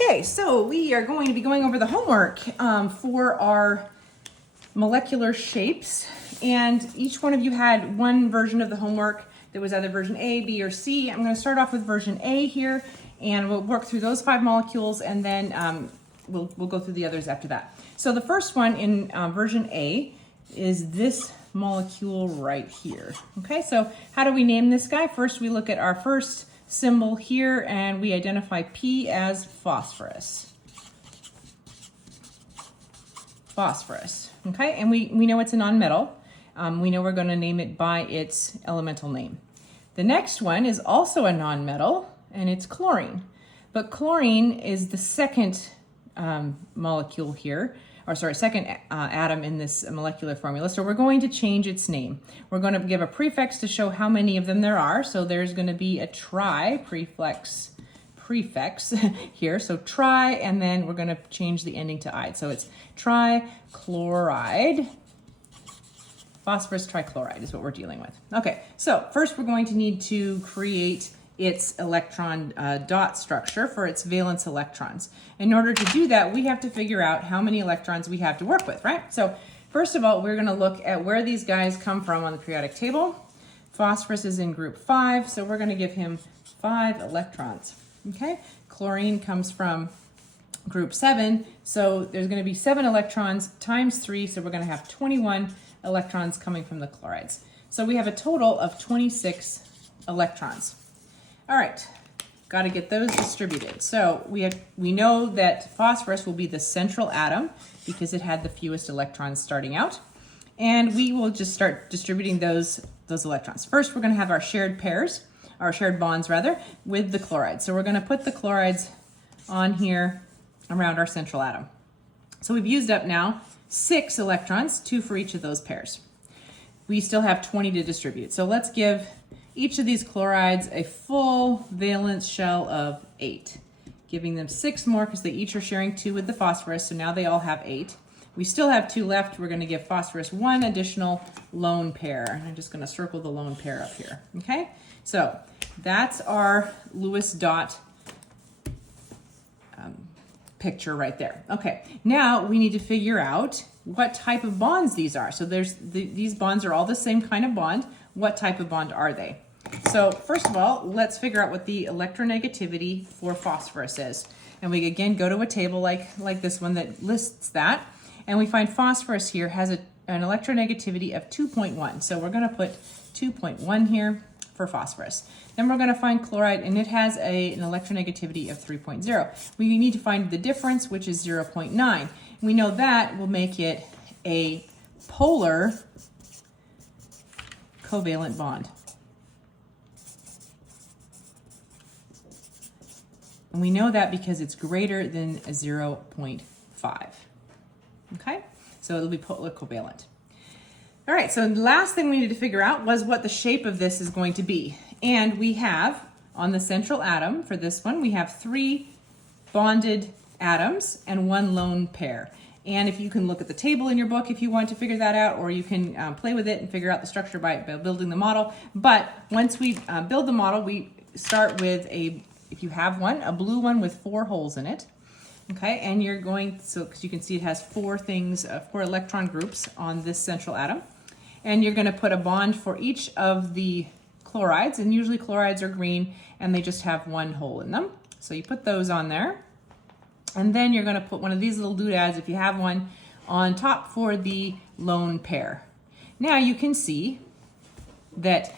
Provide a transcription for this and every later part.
Okay, so we are going to be going over the homework for our molecular shapes, and each one of you had one version of the homework that was either version A, B, or C. I'm going to start off with version A here, and we'll work through those 5 molecules, and then we'll go through the others after that. So the first one in version A is this molecule right here. Okay, so how do we name this guy? First, we look at our first symbol here, and we identify P as phosphorus. Phosphorus, okay? And we know it's a nonmetal. We know we're going to name it by its elemental name. The next one is also a nonmetal, and it's chlorine. But chlorine is the second molecule here, or sorry, second atom in this molecular formula. So we're going to change its name. We're going to give a prefix to show how many of them there are. So there's going to be a tri prefix here. So tri, and then we're going to change the ending to "ide." So it's trichloride. Phosphorus trichloride is what we're dealing with. Okay, so first we're going to need to create its electron dot structure for its valence electrons. In order to do that, we have to figure out how many electrons we have to work with, right? So first of all, we're going to look at where these guys come from on the periodic table. Phosphorus is in group 5, so we're going to give him 5 electrons. Okay, chlorine comes from group 7, so there's going to be 7 electrons times 3, so we're going to have 21 electrons coming from the chlorides. So we have a total of 26 electrons. All right, got to get those distributed. So we know that phosphorus will be the central atom because it had the fewest electrons starting out. And we will just start distributing those electrons. First, we're going to have our shared pairs, our shared bonds rather, with the chlorides. So we're going to put the chlorides on here around our central atom. So we've used up now 6 electrons, 2 for each of those pairs. We still have 20 to distribute. So let's give each of these chlorides a full valence shell of 8, giving them 6 more because they each are sharing 2 with the phosphorus, so now they all have 8. We still have 2 left. We're going to give phosphorus 1 additional lone pair. I'm just going to circle the lone pair up here. Okay, so that's our Lewis dot picture right there. Okay, now we need to figure out what type of bonds these are. So these bonds are all the same kind of bond. What type of bond are they? So first of all, let's figure out what the electronegativity for phosphorus is. And we again go to a table like this one that lists that. And we find phosphorus here has an electronegativity of 2.1. So we're going to put 2.1 here for phosphorus. Then we're going to find chloride, and it has an electronegativity of 3.0. We need to find the difference, which is 0.9. We know that will make it a polar covalent bond. And we know that because it's greater than 0.5. Okay, so it'll be polar covalent. All right, so the last thing we need to figure out was what the shape of this is going to be. And we have, on the central atom for this one, we have 3 bonded atoms and 1 lone pair. And if you can look at the table in your book if you want to figure that out, or you can play with it and figure out the structure by building the model. But once we build the model, we start with if you have one, a blue one with 4 holes in it. Okay, and you're going, so because you can see it has 4 electron groups on this central atom. And you're going to put a bond for each of the chlorides, and usually chlorides are green and they just have 1 hole in them. So you put those on there. And then you're going to put one of these little doodads, if you have one, on top for the lone pair. Now you can see that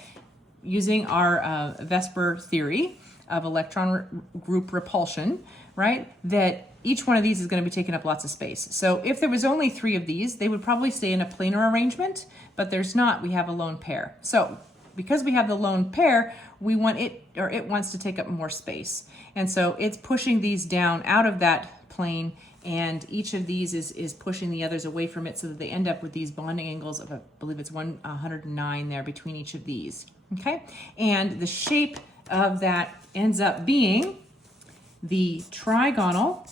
using our Vesper theory of electron group repulsion, right, that each one of these is going to be taking up lots of space. So if there was only 3 of these, they would probably stay in a planar arrangement, but there's not. We have a lone pair. So because we have the lone pair, we want it, or it wants to take up more space. And so it's pushing these down out of that plane, and each of these is pushing the others away from it, so that they end up with these bonding angles of, I believe it's 109 there between each of these. Okay, and the shape of that ends up being the trigonal,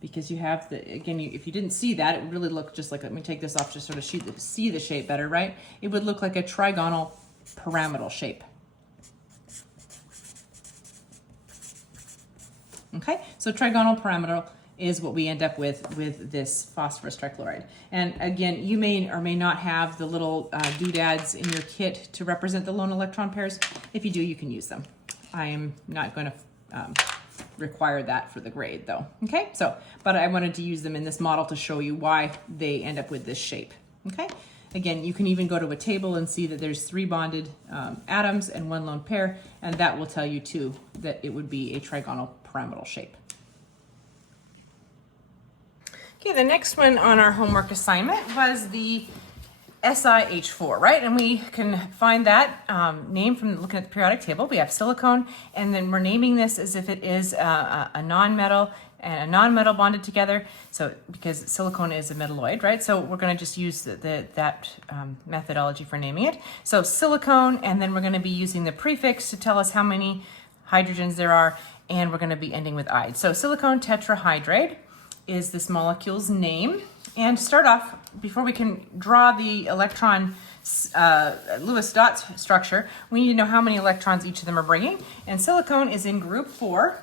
because you have the, again, if you didn't see that, it would really look just like, let me take this off just sort of see the shape better, right? It would look like a trigonal pyramidal shape. Okay, so trigonal pyramidal is what we end up with this phosphorus trichloride. And again, you may or may not have the little doodads in your kit to represent the lone electron pairs. If you do, you can use them. I am not going to require that for the grade though. Okay, so, but I wanted to use them in this model to show you why they end up with this shape. Okay, again, you can even go to a table and see that there's 3 bonded atoms and 1 lone pair, and that will tell you too that it would be a trigonal pyramidal shape. Okay, the next one on our homework assignment was the SiH4, right? And we can find that name from looking at the periodic table. We have silicone, and then we're naming this as if it is a nonmetal and a nonmetal bonded together. So because silicone is a metalloid, right? So we're going to just use that methodology for naming it. So silicone, and then we're going to be using the prefix to tell us how many hydrogens there are, and we're going to be ending with "ide." So silicone tetrahydride is this molecule's name. And to start off, before we can draw the electron Lewis dot structure, we need to know how many electrons each of them are bringing. And silicone is in group 4,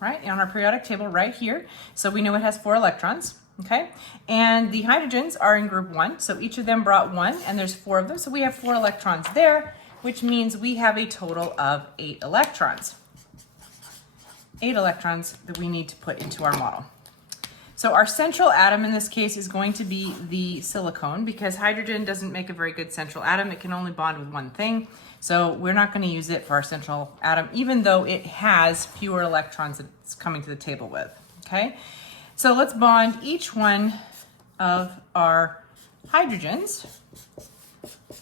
right, on our periodic table right here. So we know it has 4 electrons, okay? And the hydrogens are in group 1, so each of them brought 1, and there's 4 of them. So we have 4 electrons there, which means we have a total of 8 electrons. 8 electrons that we need to put into our model. So our central atom in this case is going to be the silicone, because hydrogen doesn't make a very good central atom. It can only bond with one thing. So we're not going to use it for our central atom, even though it has fewer electrons that it's coming to the table with. Okay, so let's bond each one of our hydrogens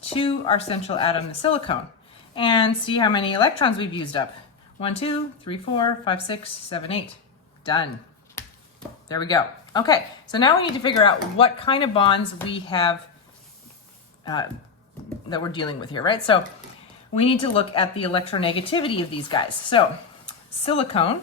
to our central atom, the silicone, and see how many electrons we've used up. 1, 2, 3, 4, 5, 6, 7, 8. Done. There we go. Okay, so now we need to figure out what kind of bonds we have that we're dealing with here, right? So we need to look at the electronegativity of these guys. So silicone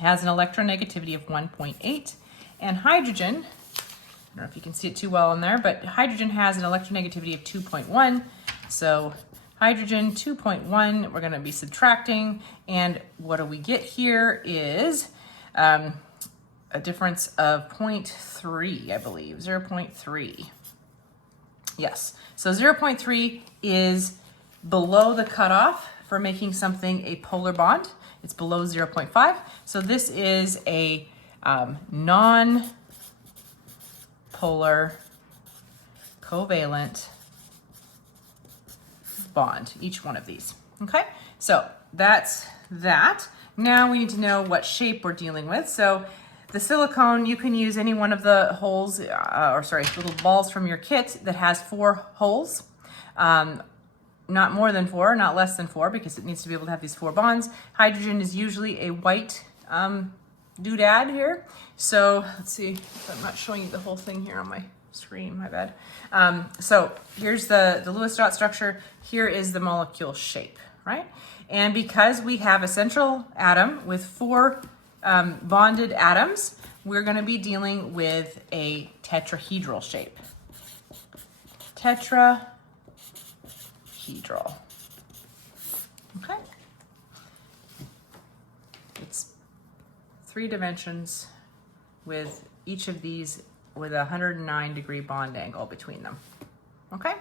has an electronegativity of 1.8, and hydrogen, I don't know if you can see it too well in there, but hydrogen has an electronegativity of 2.1. So hydrogen 2.1, we're going to be subtracting, and what do we get here is a difference of 0.3, I believe, 0.3. Yes, so 0.3 is below the cutoff for making something a polar bond. It's below 0.5. So this is a non-polar covalent bond, each one of these. Okay, so that's that. Now we need to know what shape we're dealing with. So the silicone, you can use any one of the holes, little balls from your kit that has 4 holes. Not more than 4, not less than 4, because it needs to be able to have these 4 bonds. Hydrogen is usually a white doodad here. So let's see if I'm not showing you the whole thing here on my screen, my bad. So here's the Lewis dot structure. Here is the molecule shape, right? And because we have a central atom with 4 bonded atoms, we're going to be dealing with a tetrahedral shape. Tetrahedral. Okay. It's 3 dimensions with each of these with a 109-degree bond angle between them. Okay?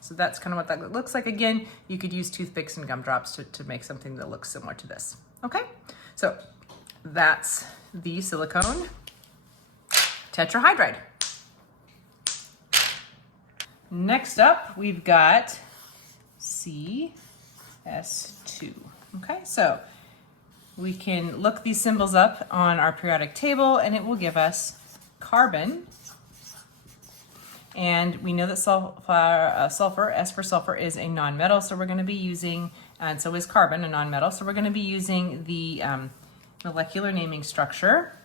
So that's kind of what that looks like. Again, you could use toothpicks and gumdrops to make something that looks similar to this. Okay? So that's the silicone tetrahydride. Next up, we've got CS2. Okay, so we can look these symbols up on our periodic table, and it will give us carbon. And we know that sulfur, S for sulfur, is a nonmetal, so we're going to be using, and so is carbon, a nonmetal, so we're going to be using the molecular naming structure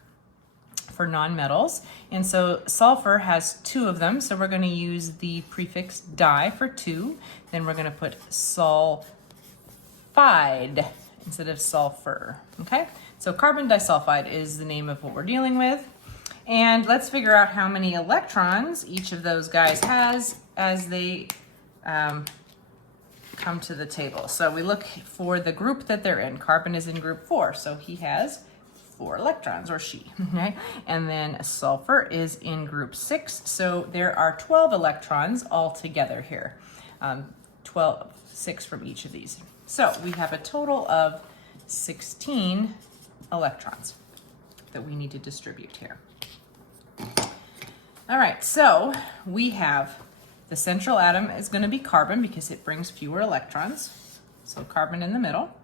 for nonmetals. And so sulfur has 2 of them, so we're going to use the prefix di for 2. Then we're going to put sulfide instead of sulfur. Okay, so carbon disulfide is the name of what we're dealing with. And let's figure out how many electrons each of those guys has as they come to the table. So we look for the group that they're in. Carbon is in group 4, so he has 4 electrons, or she, okay? And then sulfur is in group 6, so there are 12 electrons all together here. 6 from each of these. So we have a total of 16 electrons that we need to distribute here. All right, so we have the central atom is going to be carbon because it brings fewer electrons. So carbon in the middle.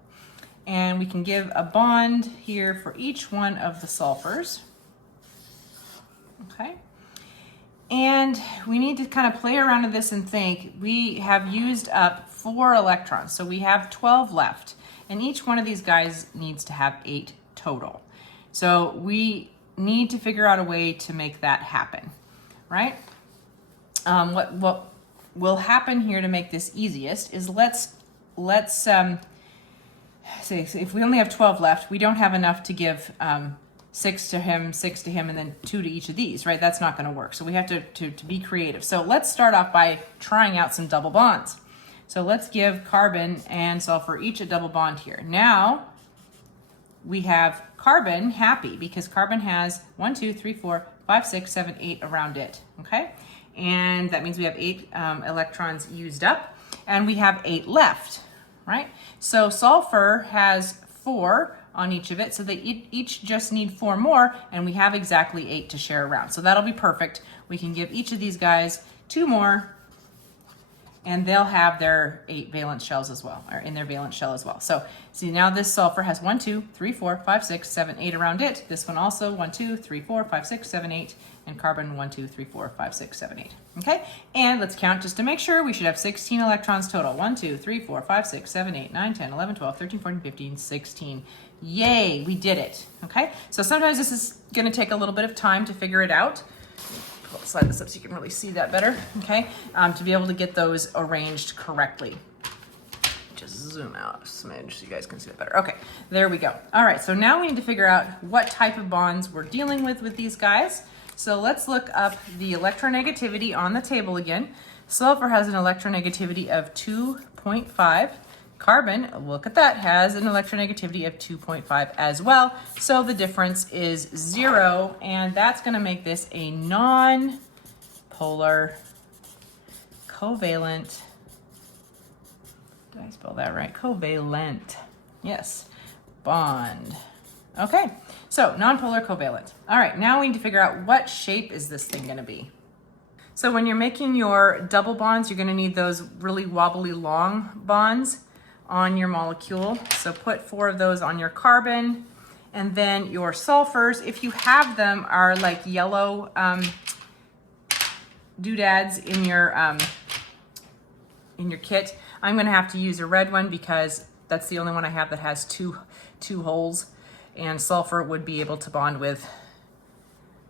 And we can give a bond here for each one of the sulfurs. Okay. And we need to kind of play around with this and think. We have used up 4 electrons, so we have 12 left. And each one of these guys needs to have 8 total. So we need to figure out a way to make that happen, right? What will happen here to make this easiest is let's say if we only have 12 left, we don't have enough to give 6 to him, 6 to him, and then 2 to each of these, right? That's not going to work. So we have to be creative. So let's start off by trying out some double bonds. So let's give carbon and sulfur each a double bond here. Now we have carbon happy because carbon has 1, 2, 3, 4, 5, 6, 7, 8 around it, okay? And that means we have 8 electrons used up, and we have 8 left, right? So sulfur has 4 on each of it, so they each just need 4 more, and we have exactly 8 to share around. So that'll be perfect. We can give each of these guys 2 more, and they'll have their 8 valence shells as well, or in their valence shell as well. So see, now this sulfur has 1, 2, 3, 4, 5, 6, 7, 8 around it. This one also 1, 2, 3, 4, 5, 6, 7, 8, and carbon 1, 2, 3, 4, 5, 6, 7, 8. Okay, and let's count just to make sure. We should have 16 electrons total. 1, 2, 3, 4, 5, 6, 7, 8, 9, 10, 11, 12, 13, 14, 15, 16. Yay, we did it. Okay, so sometimes this is going to take a little bit of time to figure it out. Slide this up so you can really see that better, okay? To be able to get those arranged correctly. Just zoom out a smidge so you guys can see that better. Okay, there we go. All right, so now we need to figure out what type of bonds we're dealing with these guys. So let's look up the electronegativity on the table again. Sulfur has an electronegativity of 2.5. Carbon, look at that, has an electronegativity of 2.5 as well. So the difference is 0, and that's going to make this a non-polar covalent. Did I spell that right? Covalent. Yes. Bond. Okay. So non-polar covalent. All right. Now we need to figure out what shape is this thing going to be. So when you're making your double bonds, you're going to need those really wobbly long bonds on your molecule. So put 4 of those on your carbon, and then your sulfurs, if you have them, are like yellow doodads in your kit. I'm going to have to use a red one because that's the only one I have that has two holes, and sulfur would be able to bond with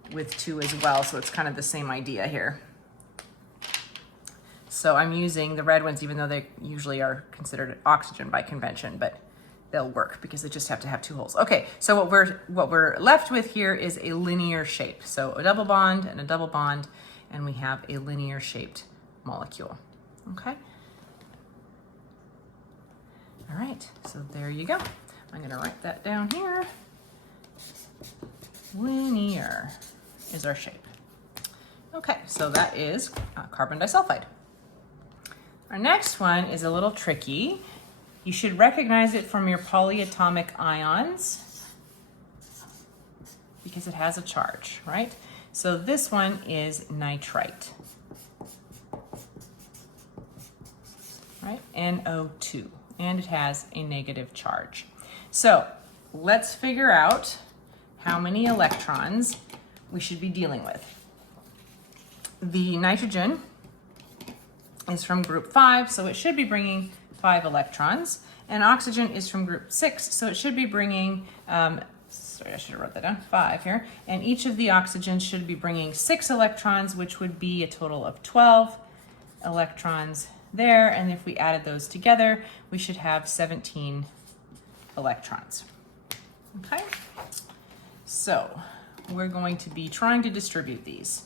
2 as well. So it's kind of the same idea here. So I'm using the red ones, even though they usually are considered oxygen by convention, but they'll work because they just have to have 2 holes. Okay, so what we're left with here is a linear shape. So a double bond and a double bond, and we have a linear shaped molecule. Okay. All right, so there you go. I'm gonna write that down here. Linear is our shape. Okay, so that is carbon disulfide. Our next one is a little tricky. You should recognize it from your polyatomic ions because it has a charge, right? So this one is nitrite, right? NO2, and it has a negative charge. So let's figure out how many electrons we should be dealing with. The nitrogen is from group 5, so it should be bringing 5 electrons. And oxygen is from group 6, so it should be bringing, sorry, I should have wrote that down, 5 here. And each of the oxygens should be bringing 6 electrons, which would be a total of 12 electrons there. And if we added those together, we should have 17 electrons. Okay, so we're going to be trying to distribute these.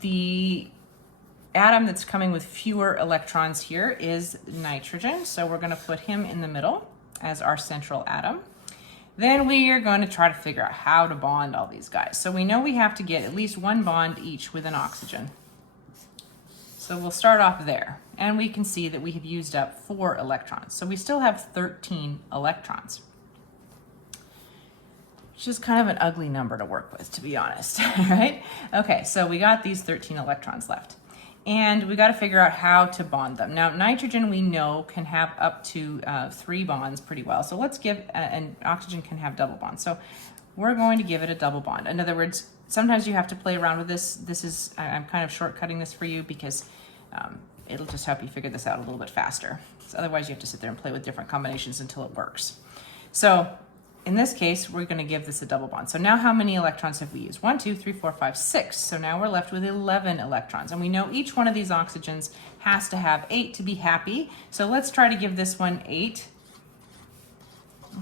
The atom that's coming with fewer electrons here is nitrogen. So we're going to put him in the middle as our central atom. Then we are going to try to figure out how to bond all these guys. So we know we have to get at least one bond each with an oxygen. So we'll start off there. And we can see that we have used up 4 electrons. So we still have 13 electrons, which is kind of an ugly number to work with, to be honest, right? Okay, so we got these 13 electrons left. And we got to figure out how to bond them. Now, nitrogen we know can have up to 3 bonds pretty well. So let's give, and oxygen can have double bonds. So we're going to give it a double bond. In other words, sometimes you have to play around with this. This is, I'm kind of shortcutting this for you because it'll just help you figure this out a little bit faster. So otherwise you have to sit there and play with different combinations until it works. So in this case, we're going to give this a double bond. So now how many electrons have we used? 1, 2, 3, 4, 5, 6. So now we're left with 11 electrons. And we know each one of these oxygens has to have 8 to be happy. So let's try to give this one 8.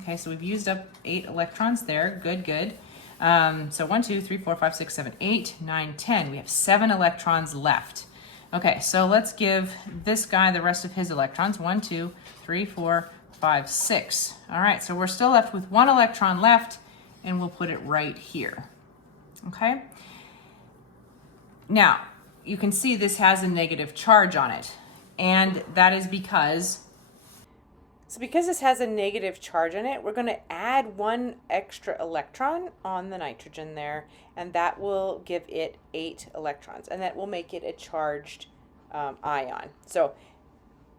Okay, so we've used up 8 electrons there. Good, good. So 1, 2, 3, 4, 5, 6, 7, 8, 9, 10. We have 7 electrons left. Okay, so let's give this guy the rest of his electrons. 1, 2, 3, 4, 5, 6. All right, so we're still left with 1 electron left, and we'll put it right here. Okay? Now, you can see this has a negative charge on it, and that is because this has a negative charge on it, we're going to add 1 extra electron on the nitrogen there, and that will give it 8 electrons, and that will make it a charged ion. So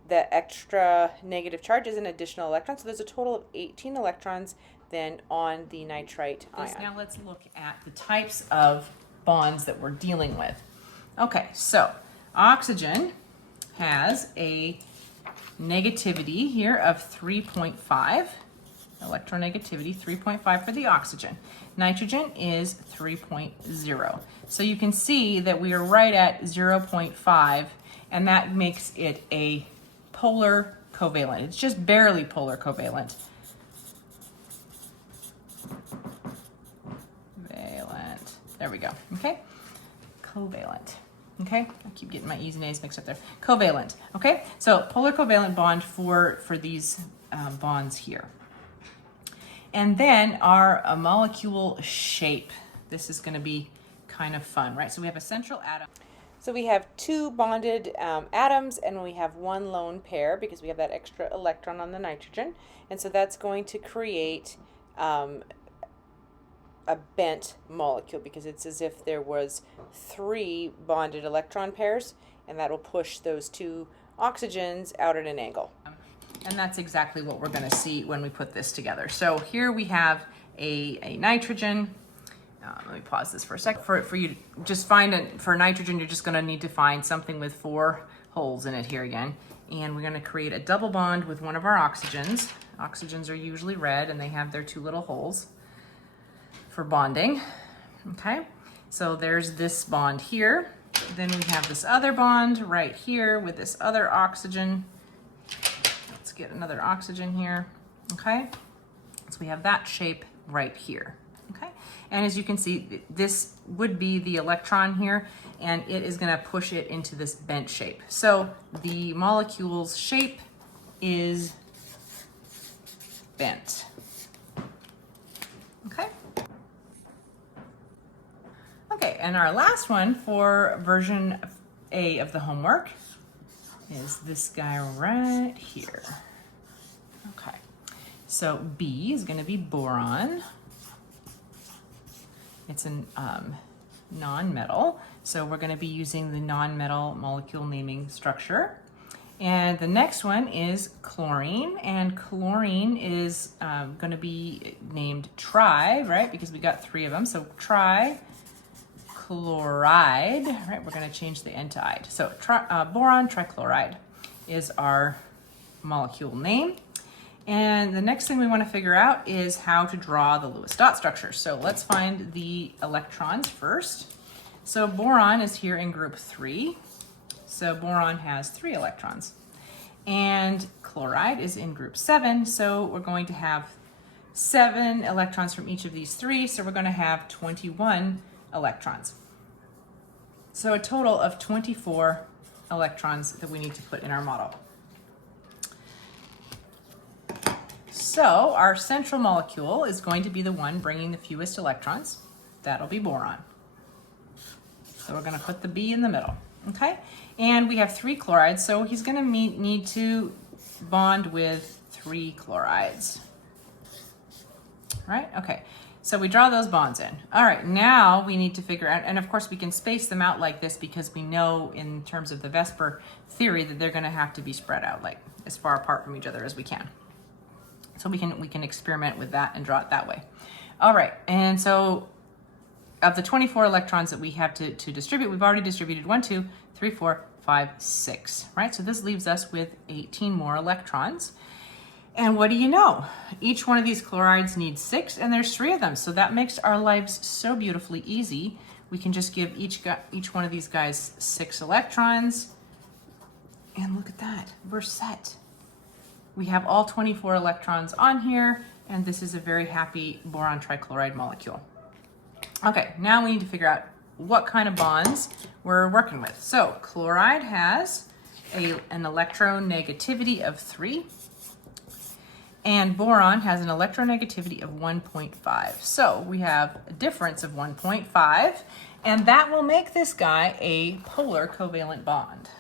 the extra negative charge is an additional electron, so there's a total of 18 electrons then on the nitrite ion. Now let's look at the types of bonds that we're dealing with. Okay, so oxygen has a negativity here of 3.5, electronegativity 3.5 for the oxygen. Nitrogen is 3.0. So you can see that we are right at 0.5, and that makes it a polar covalent. It's just barely polar covalent. Valent. There we go. Okay. Covalent. Okay. I keep getting my E's and A's mixed up there. Covalent. Okay. So polar covalent bond for these bonds here. And then our molecule shape. This is going to be kind of fun, right? So we have a central atom. So we have 2 bonded atoms, and we have 1 lone pair because we have that extra electron on the nitrogen. And so that's going to create a bent molecule because it's as if there was 3 bonded electron pairs, and that'll push those 2 oxygens out at an angle. And that's exactly what we're going to see when we put this together. So here we have a nitrogen. Let me pause this for a second. For you to just find it, for nitrogen, you're just going to need to find something with 4 holes in it here again. And we're going to create a double bond with one of our oxygens. Oxygens are usually red, and they have their 2 little holes for bonding. Okay, so there's this bond here. Then we have this other bond right here with this other oxygen. Let's get another oxygen here. Okay, so we have that shape right here. Okay, and as you can see, this would be the electron here, and it is going to push it into this bent shape. So the molecule's shape is bent. Okay. Okay, and our last one for version A of the homework is this guy right here. Okay, so B is going to be boron. It's a non-metal, so we're going to be using the non-metal molecule naming structure. And the next one is chlorine, and chlorine is going to be named tri, right? Because we got 3 of them, so trichloride, right? We're going to change the N to ide. So boron trichloride is our molecule name. And the next thing we want to figure out is how to draw the Lewis dot structure. So let's find the electrons first. So boron is here in group 3. So boron has 3 electrons. And chloride is in group 7. So we're going to have 7 electrons from each of these 3. So we're going to have 21 electrons. So a total of 24 electrons that we need to put in our model. So our central molecule is going to be the one bringing the fewest electrons. That'll be boron. So we're going to put the B in the middle, okay? And we have 3 chlorides, so he's going to need to bond with 3 chlorides. All right, okay. So we draw those bonds in. All right, now we need to figure out, and of course we can space them out like this because we know in terms of the VSEPR theory that they're going to have to be spread out like as far apart from each other as we can. So we can experiment with that and draw it that way. All right, and so of the 24 electrons that we have to distribute, we've already distributed 1, 2, 3, 4, 5, 6, right? So this leaves us with 18 more electrons. And what do you know? Each one of these chlorides needs 6, and there's 3 of them. So that makes our lives so beautifully easy. We can just give each one of these guys 6 electrons. And look at that, we're set. We have all 24 electrons on here, and this is a very happy boron trichloride molecule. Okay, now we need to figure out what kind of bonds we're working with. So chloride has an electronegativity of 3. And boron has an electronegativity of 1.5. So we have a difference of 1.5, and that will make this guy a polar covalent bond.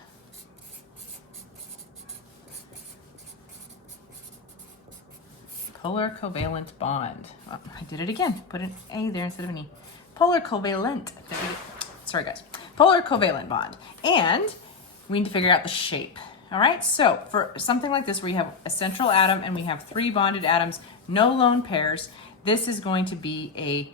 Polar covalent bond. Oh, I did it again. Put an A there instead of an E. Polar covalent. Sorry guys. Polar covalent bond. And we need to figure out the shape. All right, so for something like this where you have a central atom and we have 3 bonded atoms, no lone pairs, this is going to be a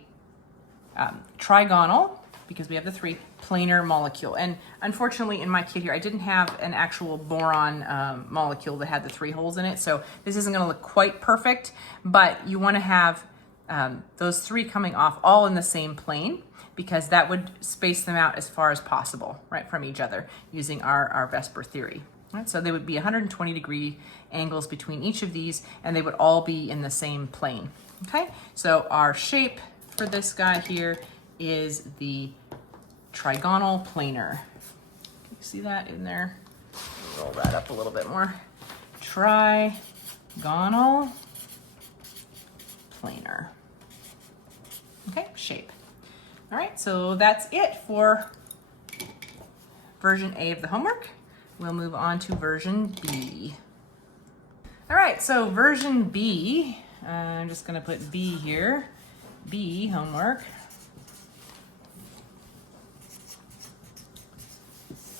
trigonal, because we have the 3, planar molecule. And unfortunately in my kit here, I didn't have an actual boron molecule that had the 3 holes in it, so this isn't gonna look quite perfect, but you wanna have those 3 coming off all in the same plane, because that would space them out as far as possible, right, from each other, using our VSEPR theory. Right, so they would be 120-degree angles between each of these, and they would all be in the same plane. Okay, so our shape for this guy here is the trigonal planar. Can you see that in there? Roll that up a little bit more. Trigonal planar. Okay, shape. All right, so that's it for version A of the homework. We'll move on to version B. All right, so version B, I'm just gonna put B here. B, homework.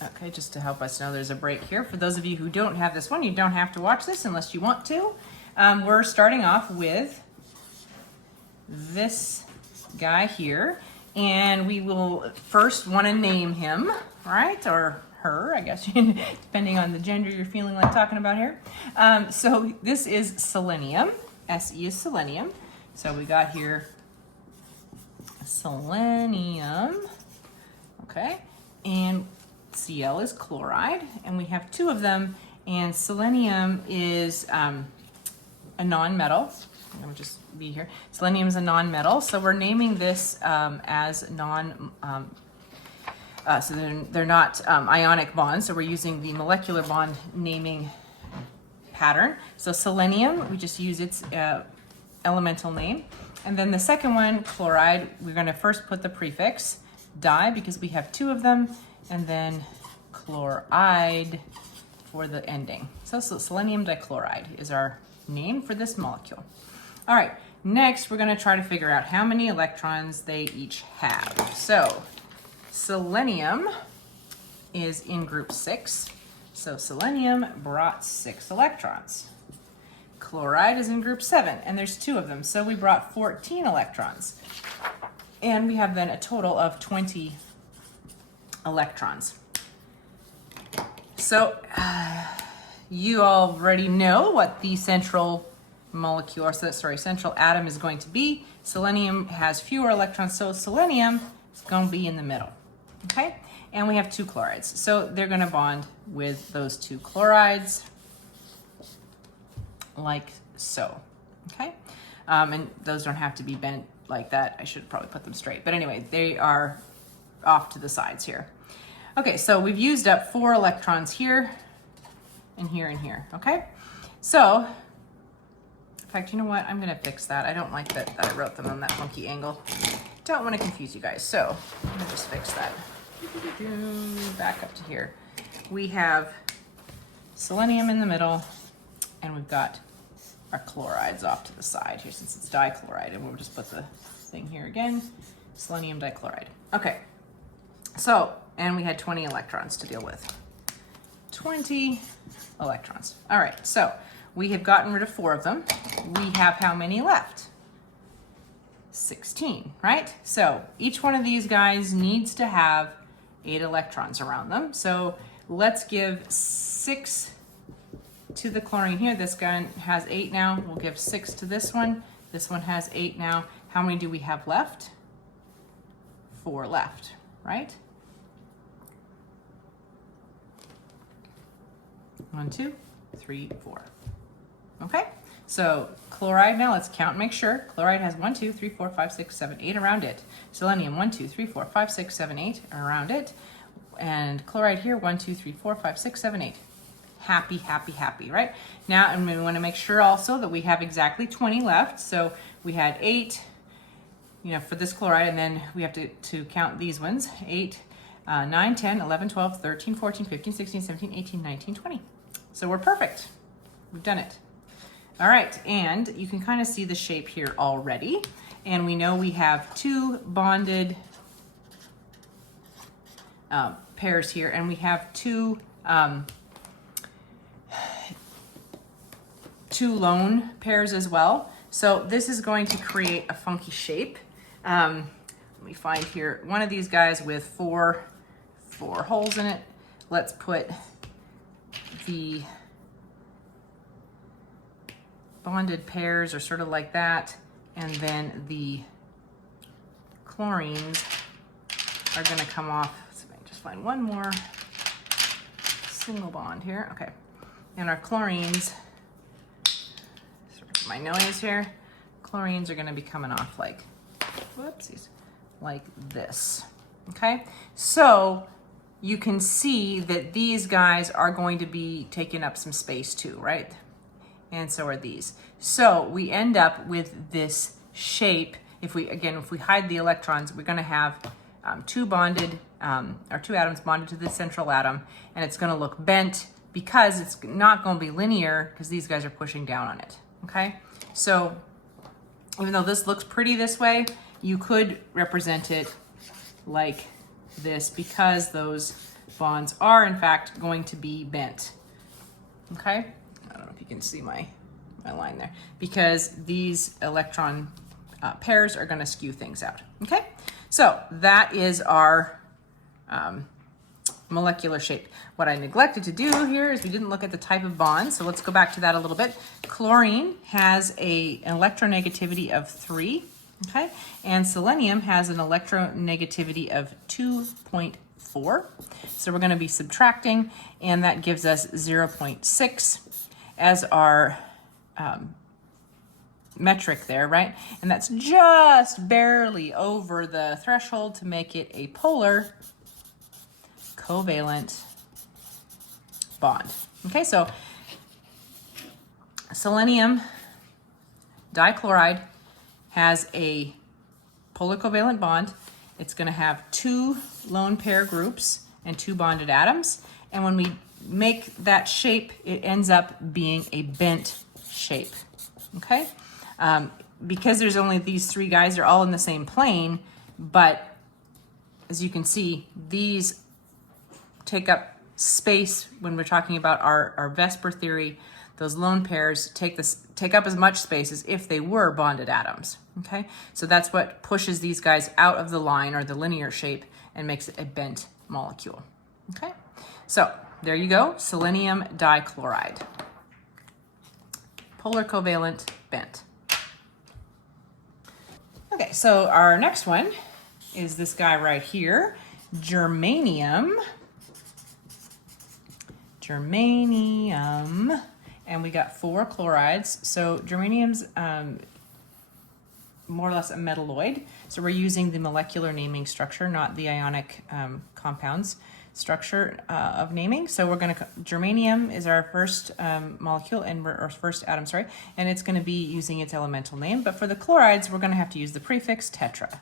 Okay, just to help us know there's a break here. For those of you who don't have this one, you don't have to watch this unless you want to. We're starting off with this guy here, and we will first wanna name him, right? Or her, I guess, depending on the gender you're feeling like talking about here. So this is selenium. Se is selenium. So we got here selenium, okay, and Cl is chloride, and we have 2 of them, and selenium is a non-metal. I'm gonna just be here. Selenium is a non-metal, so we're naming this as non so they're not ionic bonds, so we're using the molecular bond naming pattern. So selenium, we just use its elemental name. And then the second one, chloride, we're gonna first put the prefix di, because we have 2 of them, and then chloride for the ending. So selenium dichloride is our name for this molecule. All right, next we're gonna try to figure out how many electrons they each have. So selenium is in group 6. So selenium brought 6 electrons. Chloride is in group 7, and there's 2 of them. So we brought 14 electrons. And we have then a total of 20 electrons. So you already know what the central molecule, or central atom is going to be. Selenium has fewer electrons, so selenium is going to be in the middle. Okay, and we have 2 chlorides, so they're going to bond with those 2 chlorides like so. Okay, and those don't have to be bent like that. I should probably put them straight, but anyway, they are off to the sides here. Okay, so we've used up 4 electrons here and here and here, okay? So, in fact, you know what? I'm gonna fix that. I don't like that I wrote them on that funky angle. Don't wanna confuse you guys, so I'm gonna just fix that. Back up to here. We have selenium in the middle, and we've got our chlorides off to the side here since it's dichloride, and we'll just put the thing here again, selenium dichloride. Okay, so, and we had 20 electrons to deal with. 20 electrons. All right, so we have gotten rid of 4 of them. We have how many left? 16, right? So each one of these guys needs to have 8 electrons around them. So let's give 6 to the chlorine here. This guy has 8 now. We'll give 6 to this one. This one has 8 now. How many do we have left? 4 left, right? 1, 2, 3, 4. Okay, so chloride now, let's count and make sure. Chloride has 1, 2, 3, 4, 5, 6, 7, 8 around it. Selenium, 1, 2, 3, 4, 5, 6, 7, 8 around it. And chloride here, 1, 2, 3, 4, 5, 6, 7, 8. Happy, happy, happy, right? Now, and we want to make sure also that we have exactly 20 left. So we had 8, you know, for this chloride, and then we have to count these ones. 8, 9, 10, 11, 12, 13, 14, 15, 16, 17, 18, 19, 20. So we're perfect. We've done it. All right, and you can kind of see the shape here already. And we know we have 2 bonded pairs here, and we have 2 lone pairs as well. So this is going to create a funky shape. Let me find here one of these guys with 4 holes in it. Let's put the bonded pairs are sort of like that, and then the chlorines are going to come off. So let me just find one more single bond here. Okay, and our chlorines, sort of my noise here, chlorines are going to be coming off like, whoopsies, like this. Okay, so you can see that these guys are going to be taking up some space too, right? And so are these. So we end up with this shape. If we hide the electrons, we're going to have 2 bonded, or 2 atoms bonded to the central atom, and it's going to look bent because it's not going to be linear because these guys are pushing down on it. Okay, so even though this looks pretty this way, you could represent it like this because those bonds are in fact going to be bent. Okay, I don't know if you can see my line there, because these electron pairs are going to skew things out. Okay, so that is our molecular shape. What I neglected to do here is we didn't look at the type of bond, so let's go back to that a little bit. Chlorine has an electronegativity of 3, okay, and selenium has an electronegativity of 2.4. So we're going to be subtracting, and that gives us 0.6 as our metric there, right? And that's just barely over the threshold to make it a polar covalent bond. Okay, so selenium dichloride has a polar covalent bond. It's going to have 2 lone pair groups and 2 bonded atoms. And when we make that shape, it ends up being a bent shape. Okay? Because there's only these 3 guys, they're all in the same plane, but as you can see, these take up space when we're talking about our VSEPR theory. Those lone pairs take up as much space as if they were bonded atoms. Okay, so that's what pushes these guys out of the line or the linear shape and makes it a bent molecule. Okay, so there you go, selenium dichloride, polar covalent, bent. Okay, so our next one is this guy right here, germanium. Germanium, and we got 4 chlorides. So germanium's more or less a metalloid. So we're using the molecular naming structure, not the ionic compounds. structure of naming. So we're going to, germanium is our first molecule and our first atom, sorry, and it's going to be using its elemental name. But for the chlorides, we're going to have to use the prefix tetra.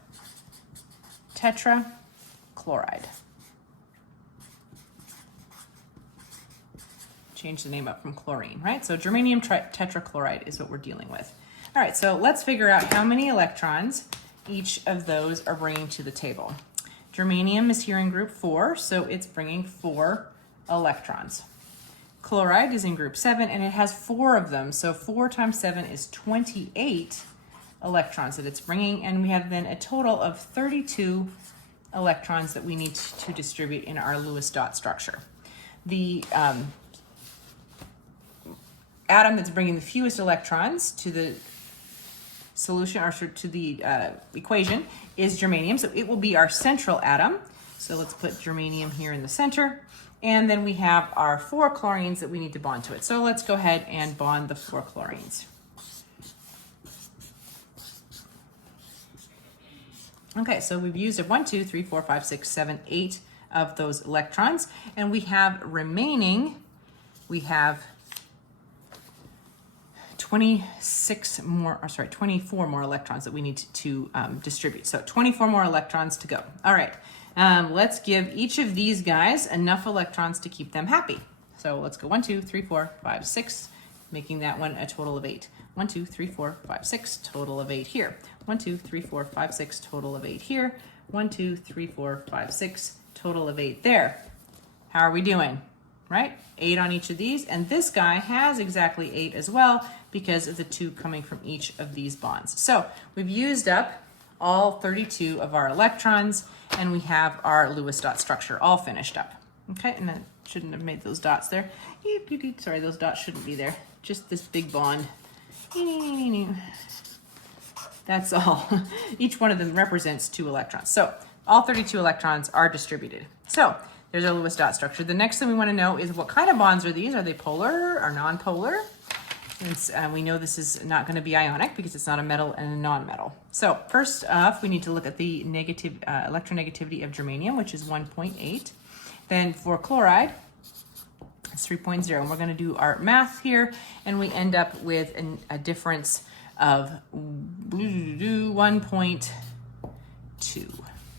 Tetrachloride. Change the name up from chlorine, right? So germanium tetrachloride is what we're dealing with. All right, so let's figure out how many electrons each of those are bringing to the table. Germanium is here in group 4, so it's bringing 4 electrons. Chloride is in group 7, and it has 4 of them, so 4 times 7 is 28 electrons that it's bringing, and we have then a total of 32 electrons that we need to distribute in our Lewis dot structure. The atom that's bringing the fewest electrons to the solution or to the equation is germanium, so it will be our central atom. So let's put germanium here in the center, and then we have our 4 chlorines that we need to bond to it. So let's go ahead and bond the 4 chlorines. Okay, so we've used 1, 2, 3, 4, 5, 6, 7, 8 of those electrons, and we have remaining, we have 24 more electrons that we need to distribute. So 24 more electrons to go. All right, let's give each of these guys enough electrons to keep them happy. So let's go 1, 2, 3, 4, 5, 6, making that one a total of 8. 1, 2, 3, 4, 5, 6, total of 8 here. 1, 2, 3, 4, 5, 6, total of 8 here. 1, 2, 3, 4, 5, 6, total of 8 there. How are we doing? Right? 8 on each of these, and this guy has exactly 8 as well because of the 2 coming from each of these bonds. So we've used up all 32 of our electrons, and we have our Lewis dot structure all finished up. Okay, and I shouldn't have made those dots there. Sorry, those dots shouldn't be there. Just this big bond. That's all. Each one of them represents 2 electrons. So all 32 electrons are distributed. So there's our Lewis dot structure. The next thing we want to know is what kind of bonds are these? Are they polar or non-polar? And we know this is not going to be ionic because it's not a metal and a non-metal. So first off, we need to look at the negative electronegativity of germanium, which is 1.8. Then for chloride, it's 3.0. And we're going to do our math here, and we end up with a difference of 1.2.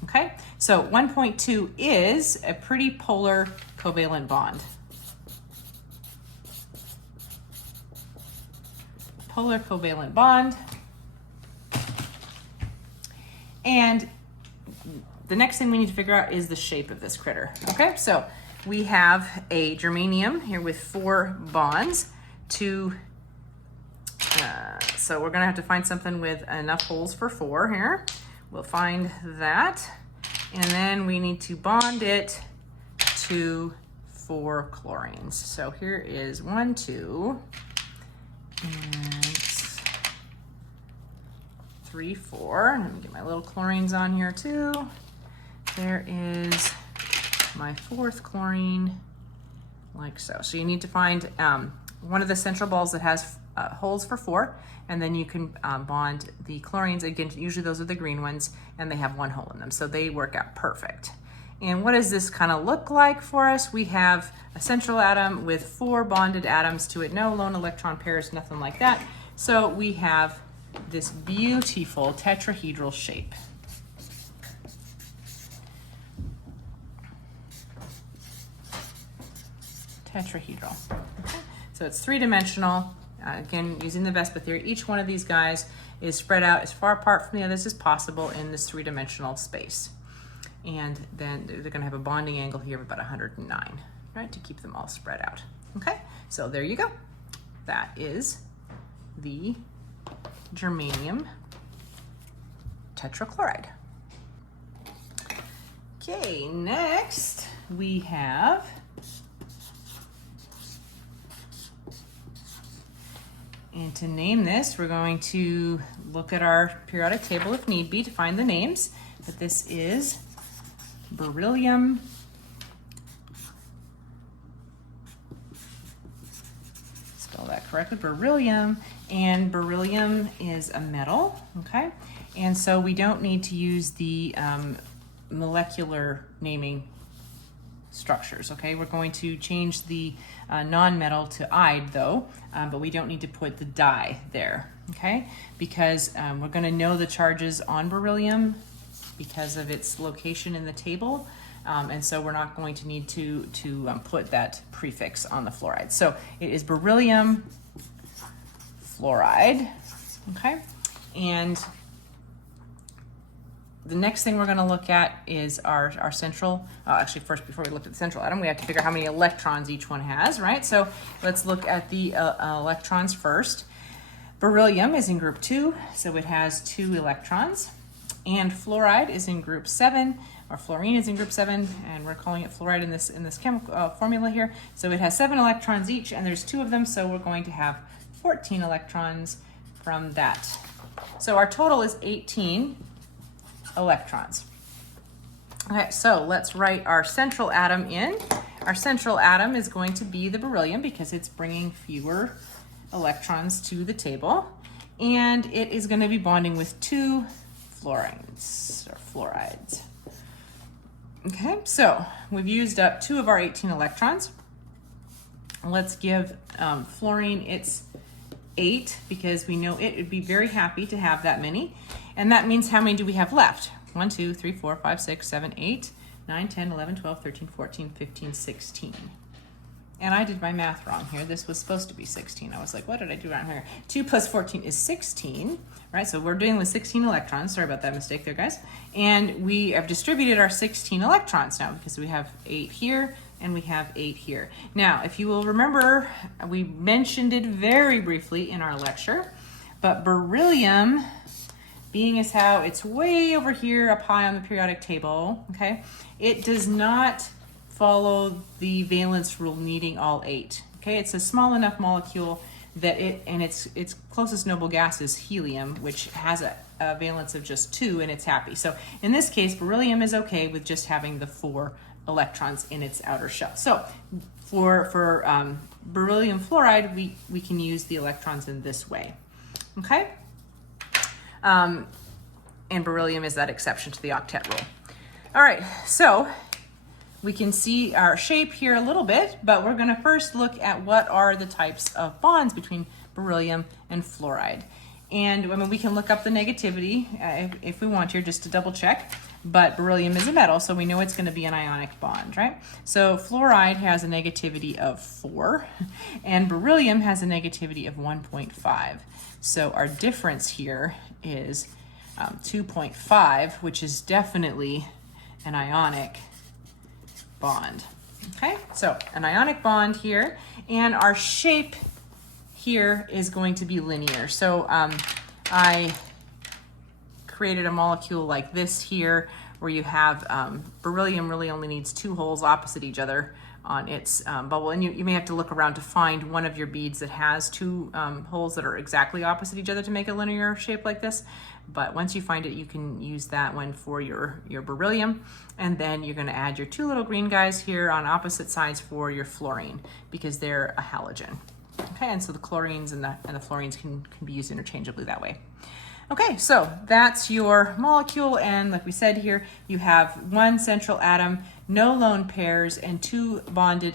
Okay, so 1.2 is a pretty polar covalent bond. Polar covalent bond. And the next thing we need to figure out is the shape of this critter. Okay, so we have a germanium here with 4 bonds. So we're gonna have to find something with enough holes for 4 here. We'll find that, and then we need to bond it to 4 chlorines. So here is 1, 2, and 3, 4. Let me get my little chlorines on here too. There is my 4th chlorine, like so. So you need to find one of the central balls that has holes for 4, and then you can bond the chlorines. Again, usually those are the green ones, and they have 1 hole in them, so they work out perfect. And what does this kind of look like for us? We have a central atom with 4 bonded atoms to it, no lone electron pairs, nothing like that. So we have this beautiful tetrahedral shape. Tetrahedral. Okay. So it's 3-dimensional. Again, using the VESPA theory, each one of these guys is spread out as far apart from the others as possible in this 3-dimensional space. And then they're going to have a bonding angle here of about 109, right, to keep them all spread out. Okay, so there you go. That is the germanium tetrachloride. Okay, next we have and to name this, we're going to look at our periodic table if need be to find the names. But this is beryllium spell that correctly, beryllium, and beryllium is a metal, okay? And so we don't need to use the molecular naming structures, okay? We're going to change the non-metal to "-ide" though, but we don't need to put the di there, okay? Because we're gonna know the charges on beryllium because of its location in the table. And so we're not going to need to put that prefix on the fluoride. So it is beryllium fluoride, okay? And the next thing we're going to look at is our central, actually first before we look at the central atom, we have to figure out how many electrons each one has, right? So let's look at the electrons first. Beryllium is in group 2, so it has 2 electrons. And fluoride is in group 7, or fluorine is in group 7, and we're calling it fluoride in this chemical formula here. So it has 7 electrons each, and there's 2 of them, so we're going to have 14 electrons from that. So our total is 18 electrons. Okay, so let's write our central atom in. Our central atom is going to be the beryllium because it's bringing fewer electrons to the table, and it is going to be bonding with 2 fluorides or fluorides. Okay, so we've used up 2 of our 18 electrons. Let's give fluorine its 8 because we know it would be very happy to have that many. And that means how many do we have left? 1, 2, 3, 4, 5, 6, 7, 8, 9, 10, 11, 12, 13, 14, 15, 16. And I did my math wrong here. This was supposed to be 16. I was like, what did I do wrong here? 2 plus 14 is 16, right? So we're dealing with 16 electrons. Sorry about that mistake there, guys. And we have distributed our 16 electrons now because we have 8 here and we have 8 here. Now, if you will remember, we mentioned it very briefly in our lecture, but beryllium, being as how it's way over here up high on the periodic table, okay, it does not follow the valence rule needing all 8. Okay, it's a small enough molecule that its closest noble gas is helium, which has a valence of just 2, and it's happy. So in this case, beryllium is okay with just having the 4 electrons in its outer shell. So for beryllium fluoride, we can use the electrons in this way. Okay, and beryllium is that exception to the octet rule. All right, so we can see our shape here a little bit, but we're going to first look at what are the types of bonds between beryllium and fluoride. And I mean, we can look up the negativity if we want here just to double check, but beryllium is a metal, so we know it's going to be an ionic bond, right? So fluoride has a negativity of 4, and beryllium has a negativity of 1.5. So our difference here is 2.5, which is definitely an ionic bond. Okay, so an ionic bond here, and our shape here is going to be linear. So I created a molecule like this here where you have beryllium really only needs 2 holes opposite each other on its bubble, and you may have to look around to find one of your beads that has 2 holes that are exactly opposite each other to make a linear shape like this. But once you find it, you can use that one for your beryllium, and then you're going to add your 2 little green guys here on opposite sides for your fluorine because they're a halogen. Okay, and so the chlorines and the fluorines can be used interchangeably that way. Okay, so that's your molecule, and like we said here, you have 1 central atom, no lone pairs, and 2 bonded